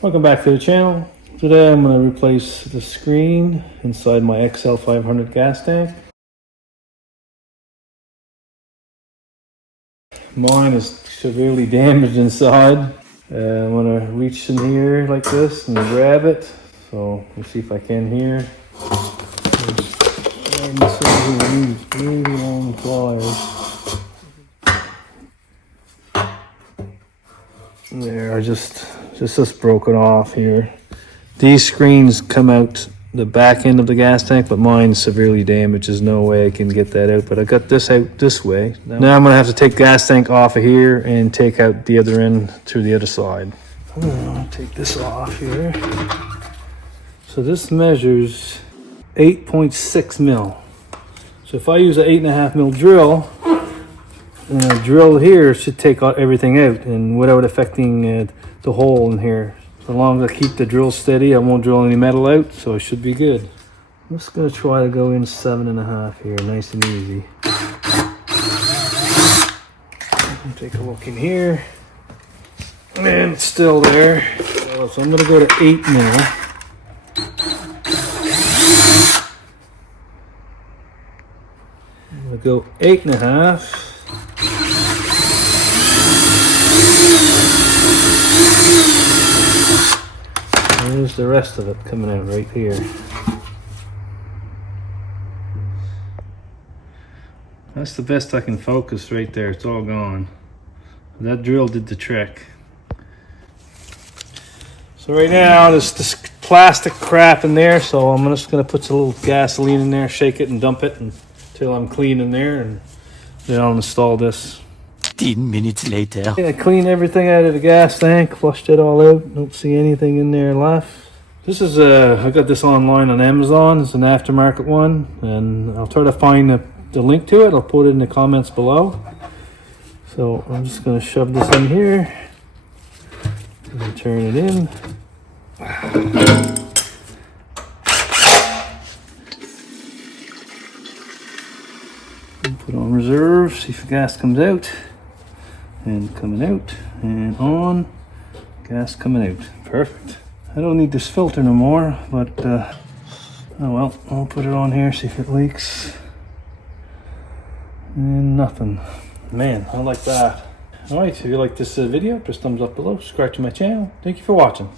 Welcome back to the channel. Today I'm going to replace the screen inside my XL500 gas tank. Mine is severely damaged inside. I'm going to reach in here like this and grab it. So let's see if I can here. Really long pliers. There, just broken off here. These screens come out the back end of the gas tank, but mine's severely damaged. There's no way I can get that out, but I got this out this way. Now I'm gonna have to take gas tank off of here and take out the other end through the other side. I'm gonna take this off here. So this measures 8.6 mil. So if I use an 8.5 mil drill, and a drill here should take everything out and without affecting the hole in here. So long as I keep the drill steady, I won't drill any metal out, so it should be good. I'm just gonna try to go in 7.5 here, nice and easy. Take a look in here, and it's still there. So I'm gonna go to 8 mil. I'm gonna go 8.5. There's the rest of it coming out right here. That's the best I can focus right there. It's all gone. That drill did the trick. So right now there's this plastic crap in there, so I'm just going to put a little gasoline in there, shake it and dump it until I'm clean in there, and then I'll install this. 15 minutes later. I cleaned everything out of the gas tank, flushed it all out. Don't see anything in there left. This is I got this online on Amazon. It's an aftermarket one, and I'll try to find the link to it. I'll put it in the comments below. So I'm just going to shove this in here and turn it in. Put on reserve, see if the gas comes out. And coming out, and on, gas coming out. Perfect. I don't need this filter no more, but oh well, I'll put it on here, see if it leaks. And nothing. Man, I like that. Alright, if you like this video, press thumbs up below, subscribe to my channel. Thank you for watching.